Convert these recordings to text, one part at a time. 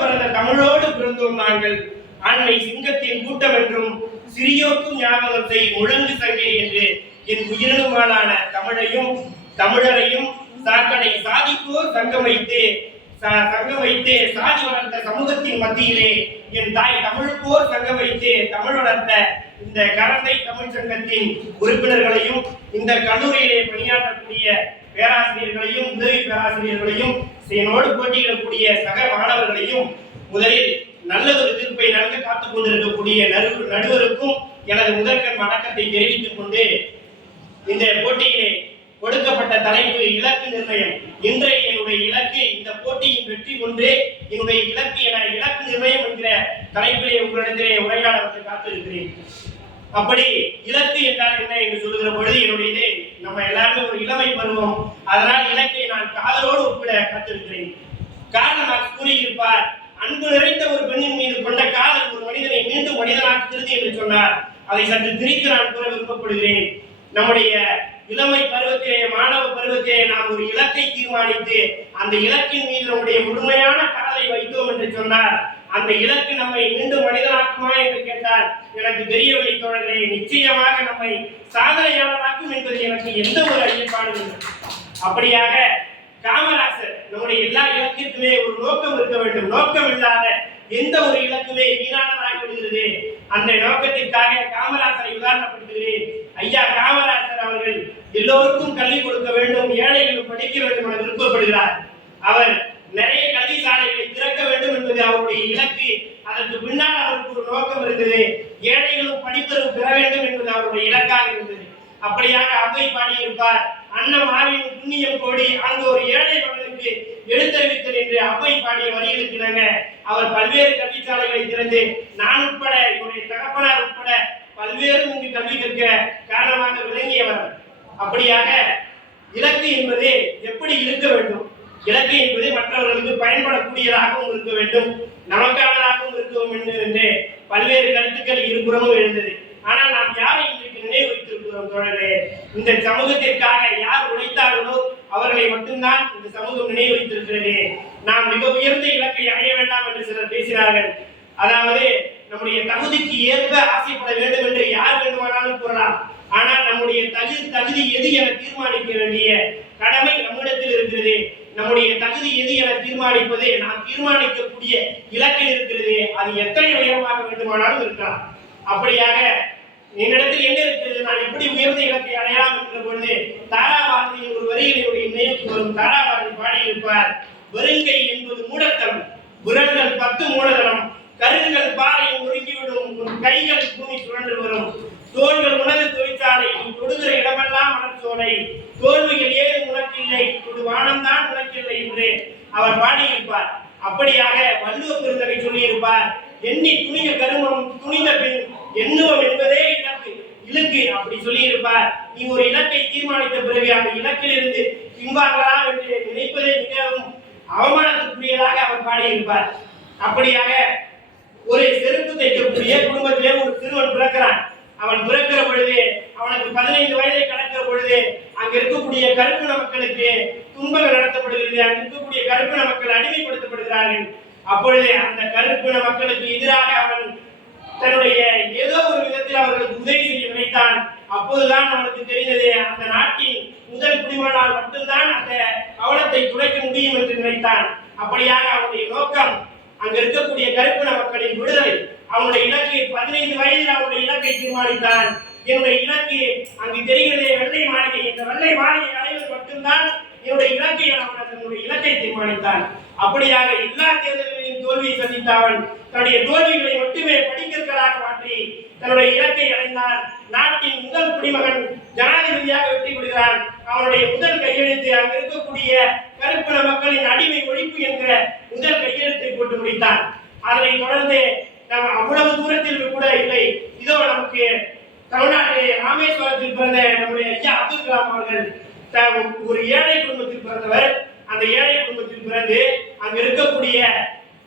தமிழோடு பிறந்தோம் நாங்கள். அன்னை சிங்கத்தின் கூட்டம் என்றும் சிறியோக்கும் ஞாபகம் செய் முழங்கு சங்கை என்று என் உயிரினுமாளான தமிழையும் தமிழரையும் சாக்கடை சாதிப்போர் சங்கம் வைத்து சங்கம் வைத்து சாதி சமூகத்தின் மத்தியிலே என் தாய் தமிழுக்கோர் சங்கம் வைத்து தமிழ் வளர்த்த இந்த கரந்தை தமிழ் சங்கத்தின் உறுப்பினர்களையும் இந்த கல்லூரியிலே பணியாற்றக்கூடிய பேராசிரியர்களையும் உதவி பேராசிரியர்களையும் என்னோடு போட்டியிடக்கூடிய சக மாணவர்களையும் முதலில் நல்லதொரு தீர்ப்பை நடந்து காத்துக் கொண்டிருக்கக்கூடிய நடு- நடுவருக்கும் எனது முதற்கண் வணக்கத்தை தெரிவித்துக் கொண்டு இந்த போட்டியிலே கொடுக்கப்பட்ட தலைப்பு இலக்கு நிர்ணயம். இன்றைய என்னுடைய இலக்கு இந்த போட்டியின் வெற்றி கொண்டு என்னுடைய இலக்கு என இலக்கு நிர்ணயம் என்கிற தலைப்பிலே உங்களிடத்திலே உரையாட காத்திருக்கிறேன். அப்படி இலக்கு என்றால் என்ன என்று சொல்லுகிற பொழுது என்னுடையது நம்ம எல்லாருமே ஒரு இளமை பருவம். அதனால் இலக்கை நான் காதலோடு ஒப்பிட காத்திருக்கிறேன். காரணம் கூறியிருப்பார் அன்பு நிறைந்த ஒரு பெண்ணின் மீது கொண்ட காதல் ஒரு மனிதனை மீண்டும் மனிதனாக்குகிறது என்று சொன்னார். அதை சற்று திரித்து நான் கூற விருப்பப்படுகிறேன் நம்முடைய இளமை பருவத்திலே மாணவ பருவத்திலே நாம் ஒரு இலக்கை தீர்மானித்து அந்த இலக்கின் மீது நம்முடைய முழுமையான கடலை வைத்தோம் என்று சொன்னார். அந்த இலக்கு நம்மை மீண்டும் மனிதனாக்குமா என்று கேட்டால் எனக்கு தெரியவில்லை தோழர்களே நிச்சயமாக நம்மை சாதனையாளராக்கும் என்பது எனக்கு எந்த ஒரு ஐயப்பாடும் இல்லை. அப்படியாக காமராசர் நம்முடைய எல்லா இலக்கிற்குமே ஒரு நோக்கம் இருக்க வேண்டும். நோக்கம் இல்லாத எந்த ஒரு இலக்குமே வீணானதாகி விடுகிறது அந்த நோக்கத்திற்காக காமராசரை உதாரணப்படுத்துகிறேன். ஐயா காமராசர் அவர்கள் எல்லோருக்கும் கல்வி கொடுக்க வேண்டும் ஏழைகளும் படிக்க வேண்டும் என விருப்பப்படுகிறார். அவர் நிறைய கல்வி சாலைகளை திறக்க வேண்டும் என்பது அவருடைய இலக்கு. அதற்கு பின்னால் அவருக்கு ஒரு நோக்கம் இருந்தது. ஏழைகளும் படிப்பறிவு பெற வேண்டும் என்பது அவருடைய இலக்காக இருந்தது. அப்படியாக அவை பாடியிருப்பார் அண்ணம் ஆவின் புண்ணியம் கோடி அங்கு ஒரு ஏழை மகனுக்கு எழுத்தறிவித்தல் என்று அவை பாடிய வரிகளுக்கு இருக்கிறாங்க அவர் பல்வேறு கல்விச்சாலைகளை திறந்து நான் உட்பட என்னுடைய தகப்பனார் உட்பட பல்வேறு இங்கு கல்வி கற்க காரணமாக விளங்கியவர். அப்படியாக இலக்கு என்பது எப்படி இருக்க வேண்டும்? இலக்கு என்பது மற்றவர்களுக்கு பயன்படக்கூடியதாகவும் இருக்க வேண்டும். நமக்கானதாகவும் இருக்க வேண்டும் என்று பல்வேறு கருத்துக்கள் இருபுறமும் எழுந்தது. ஆனால் நாம் யாரை இன்றைக்கு நினைவு வைத்திருக்கிறோம் தொடரே இந்த சமூகத்திற்காக யார் உழைத்தார்களோ அவர்களை மட்டும்தான் இந்த சமூகம் நினைவு வைத்திருக்கிறது. நாம் மிக உயர்ந்த இலக்கை அடைய வேண்டாம் என்று சிலர் பேசினார்கள். அதாவது நம்முடைய தகுதிக்கு ஏற்ப ஆசைப்பட வேண்டும் என்று யார் வேண்டுமானாலும் கூறலாம். ஆனால் நம்முடைய தகுதி தகுதி எது என தீர்மானிக்க வேண்டிய கடமை நம்மிடத்தில் இருக்கிறது. நம்முடைய தகுதி எது என தீர்மானிப்பது நாம் தீர்மானிக்கக்கூடிய இலக்கில் இருக்கிறது. அது எத்தனை உயரமாக வேண்டுமானாலும் இருக்கலாம். அப்படியாக என்னிடத்தில் என்ன இருக்கிறது? நான் எப்படி உயர்ந்த இலக்கை அடையலாம் என்கிற பொழுது தாராபாரதியின் ஒரு வரிகளினுடைய நினைவுக்கு வரும். தாராபாரதி பாடியிருப்பார் வெறுங்கை என்பது மூடத்தனம் விரல்கள் பத்து மூலதனம் கருங்கள் பாறை ஒருங்கிவிடும் உன் கைகள் பூமி சுழன்று வரும். தோள்கள் உனது தொழிற்சாலை நீ தொடுகிற இடமெல்லாம் மனச்சோலை தோல்விகள் ஏது உனக்கில்லை தொடு வானம்தான் உனக்கில்லை என்று அவர் பாடியிருப்பார். அப்படியாக வள்ளுவ பெருந்தகை சொல்லியிருப்பார் எண்ணி துணிக கருமம் துணிந்த பின் எண்ணுவம் என்பதே இலக்கு இலக்கு அப்படி சொல்லியிருப்பார். நீ ஒரு இலக்கை தீர்மானித்த பிறகு அந்த இலக்கிலிருந்து பின்வாங்கலாம் என்று நினைப்பதே மிகவும் அவமானத்துக்குரியதாக அவர் பாடியிருப்பார். அப்படியாக ஒரு செருப்பு தைக்கக்கூடிய குடும்பத்திலே ஒரு சிறுவன் பிறக்கிறான். அவன் பிறக்கிற பொழுது அவனுக்கு பதினைந்து வயதை கடக்கிற பொழுது அங்க இருக்கக்கூடிய கருப்பின மக்களுக்கு துன்பங்கள் நடத்தப்படுகிறது. அங்க இருக்கக்கூடிய கருப்பின மக்கள் அடிமைப்படுத்தப்படுகிறார்கள். அப்பொழுது அந்த கருப்பின மக்களுக்கு எதிராக அவன் தன்னுடைய ஏதோ ஒரு விதத்தில் அவர்களுக்கு உதவி செய்ய நினைத்தான். அப்போதுதான் அவனுக்கு தெரிந்தது அந்த நாட்டின் முதல் குடிமகனால் மட்டும்தான் அந்த அவலத்தை துடைக்க முடியும் என்று நினைத்தான். அப்படியாக அவனுடைய நோக்கம் அங்க இருக்கக்கூடிய கருப்பின மக்களின் விடுதலை. அவனுடைய இலக்கை பதினைந்து வயதில் அவனுடைய இலக்கை தீர்மானித்தான். என்னுடைய இலக்கு அங்கு தெரிகிறதே வெள்ளை மாளிகை. இந்த வெள்ளை மாளிகை அடைவது மட்டும்தான் என்னுடைய இலக்கை அவனுடைய தன்னுடைய இலக்கை தீர்மானித்தான். அப்படியாக எல்லா தேர்தல்களிலும் தோல்வியை சந்தித்த அவன் தன்னுடைய தோல்விகளை மட்டுமே படிக்கற்களாக மாற்றி தன்னுடைய இலக்கை அடைந்தான். நாட்டின் முதல் குடிமகன் ஜனாதிபதியாக வெற்றி பெறுகிறான். அவனுடைய முதல் கையெழுத்து அங்கு இருக்கக்கூடிய கருப்பின மக்களின் அடிமை ஒழிப்பு என்கிற முதல் கையெழுத்தை போட்டு முடித்தார். அதனை தொடர்ந்து நாம் அவ்வளவு தூரத்தில் கூட இல்லை. இதோ நமக்கு தமிழ்நாட்டிலே ராமேஸ்வரத்தில் பிறந்த நம்முடைய ஐயா அப்துல் கலாம் அவர்கள் த- ஒரு ஏழை குடும்பத்தில் பிறந்தவர். அந்த ஏழை குடும்பத்தில் பிறந்து அங்கு இருக்கக்கூடிய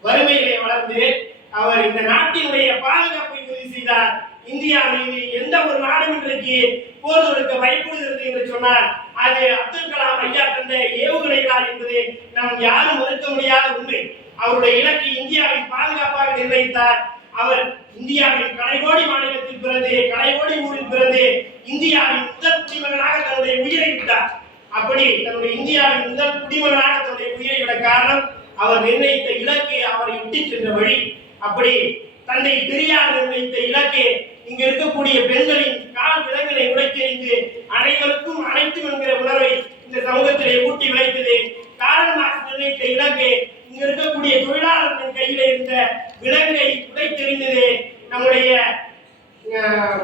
வறுமையிலே வளர்ந்து அவர் இந்த நாட்டினுடைய பாதுகாப்பை உறுதி செய்தார். இந்தியா மீது எந்த ஒரு நாடும் இன்றைக்கு போர் தொடுக்க பயப்படுகிறது என்று சொன்னார் அது அப்துல் கலாம் ஐயா தந்த ஏவுகணைகளால் என்பது நாம் யாரும் மறுக்க முடியாத உண்மை. அவருடைய இலக்கை இந்தியாவை பாதுகாப்பாக நிர்ணயித்தார் அவர் இந்தியாவின் கடைகோடி மாநிலத்தில் பிறந்து கடைகோடி ஊரில் பிறந்து இந்தியாவின் முதல் குடிமகனாக தன்னுடைய உயிரை விட்டார். அப்படி தன்னுடைய இந்தியாவின் முதல் குடிமகனாக தன்னுடைய உயிரை விட காரணம் அவர் நிர்ணயித்த இலக்கு அவரை இட்டு சென்ற வழி. அப்படி தந்தை பெரியார் நிர்ணயித்த இலக்கு இங்க இருக்கக்கூடிய பெண்களின் கால் விலங்குகளை உடைத்தெறிந்து அனைவருக்கும் அனைத்தும் என்கிற உணர்வை இந்த சமூகத்திலே ஊட்டி விளைத்தது. காரணமாக நிர்ணயித்த இலக்கு இங்க இருக்கக்கூடிய தொழிலாளர்களின் கையில இருந்த விலங்கை உடைத்தெறிந்தது. நம்முடைய அஹ்,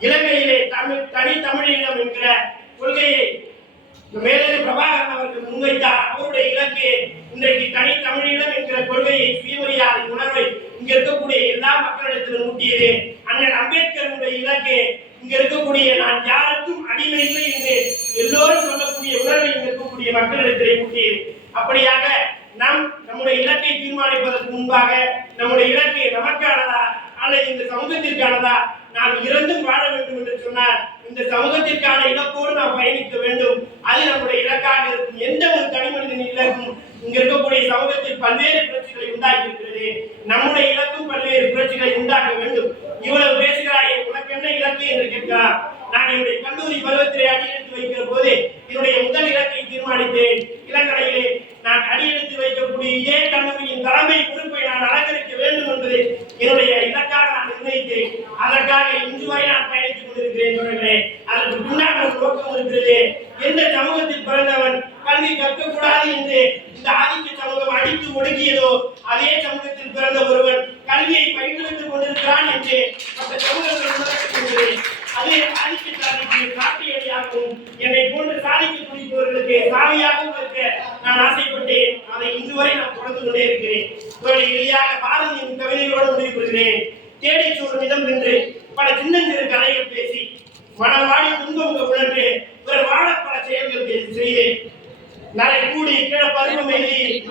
இலங்கையிலே தமிழ் தனி தமிழீழம் என்கிற கொள்கையை மேலே பிரபாகரன் அவர்கள் முன்வைத்தார். அவருடைய இலக்கு இன்றைக்கு தனி தமிழ் என்கிற கொள்கையை சுயமரியாதை உணர்வை இங்க இருக்கக்கூடிய எல்லா மக்களிடத்திலும் ஊட்டியது. அண்ணன் அம்பேத்கருடைய இலக்கு. இங்க இருக்கக்கூடிய நான் யாருக்கும் அடிமை இல்லை. என்று எல்லோரும் சொல்லக்கூடிய உணர்வை இங்க இருக்கக்கூடிய மக்களிடத்திலே ஊட்டியது. அப்படியாக நாம் நம்முடைய இலக்கை தீர்மானிப்பதற்கு முன்பாக நம்முடைய இலக்கை நமக்கானதா அல்லது இந்த சமூகத்திற்கானதா நாம் இறந்தும் வாழ வேண்டும் என்று சொன்னார். இந்த சமூகத்திற்கான இலக்கோடு நாம் பயணிக்க வேண்டும். அது நம்முடைய இலக்காக இருக்கும் எந்த ஒரு தனி மனிதனின் இலக்கும் இங்க இருக்கக்கூடிய சமூகத்தில் பல்வேறு புரட்சிகளை உண்டாக்கி இருக்கிறது நம்முடைய இலக்கும் பல்வேறு புரட்சிகளை உண்டாக்க வேண்டும். இவ்வளவு பேசுகிறாய் உனக்கு என்ன இலக்கு என்று கேட்கிறார் நான் என்னுடைய கல்லூரி பருவத்திலே அடியெடுத்து வைக்கிற போது என்னுடைய முதல் இலக்கை தீர்மானித்தேன் இளங்கலையிலே நான் அடியெடுத்து வைக்கக்கூடிய இதே கல்லூரியின் தலைமை பொறுப்பை நான் அலங்கரிக்க வேண்டும் என்பது என்னுடைய இலக்காக நான் நிர்ணயித்தேன் அதற்காக இன்று வரை நான் பயணித்துக் கொண்டிருக்கிறேன் தோழர்களே அதற்கு பின்னால் ஒரு நோக்கம் எந்த சமூகத்தில் பிறந்தவன் கல்வி கற்கக்கூடாது என்று இந்த ஆதிக்க சமூகம் அடித்து ஒடுக்கியதோ அதே சமூகத்தில் பிறந்த ஒருவன் கல்வியை பயிற்றுவித்துக் கொண்டிருக்கிறான் என்று அந்த சமூகங்கள் உணர்த்துகின்றது அதே ஆதிக்க சாதிக்கு காட்டியடியாகவும் என்னை போன்று சாதிக்க துடிப்பவர்களுக்கு சாவியாகவும் இருக்க நான் ஆசைப்பட்டேன். அதை இன்று வரை நான் தொடர்ந்து கொண்டே இருக்கிறேன். தோழி இறுதியாக பாரதியின் கவிதைகளோடு முடிவு கொள்கிறேன் தேடி சோறு மிதம் நின்று பல சின்னஞ்சிறு கதைகள் பேசி மனவாடி துன்பம் நரை கூடி கீழ பருவம்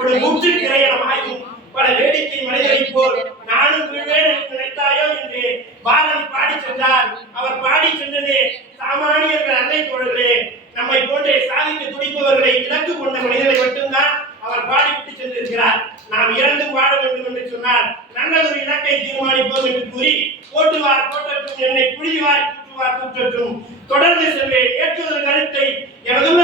ஒரு முற்று கிரையணமாயும் பல வேடிக்கை மனிதரை போல் நானும் விழுவேன் நினைத்தாயோ என்று பாரதி பாடி சென்றார். அவர் பாடி சென்றது சாமானியர்கள் அன்னை தோழர்களே நம்மை போன்றே சாதிக்க துடிப்பவர்களை இலக்கு கொண்ட மனிதரை மட்டும்தான் அவர் பாடிவிட்டு சென்றிருக்கிறார். நாம் இறந்தும் வாழ வேண்டும் என்று சொன்னார் நல்ல ஒரு இலக்கை தீர்மானிப்போம் என்று கூறி போட்டுவார் போற்றட்டும். என்னை புழுதிவார் கூட்டுவார் கூற்றட்டும். தொடர்ந்து செல்வேன். ஏற்றுவதன் கருத்தை எனதும்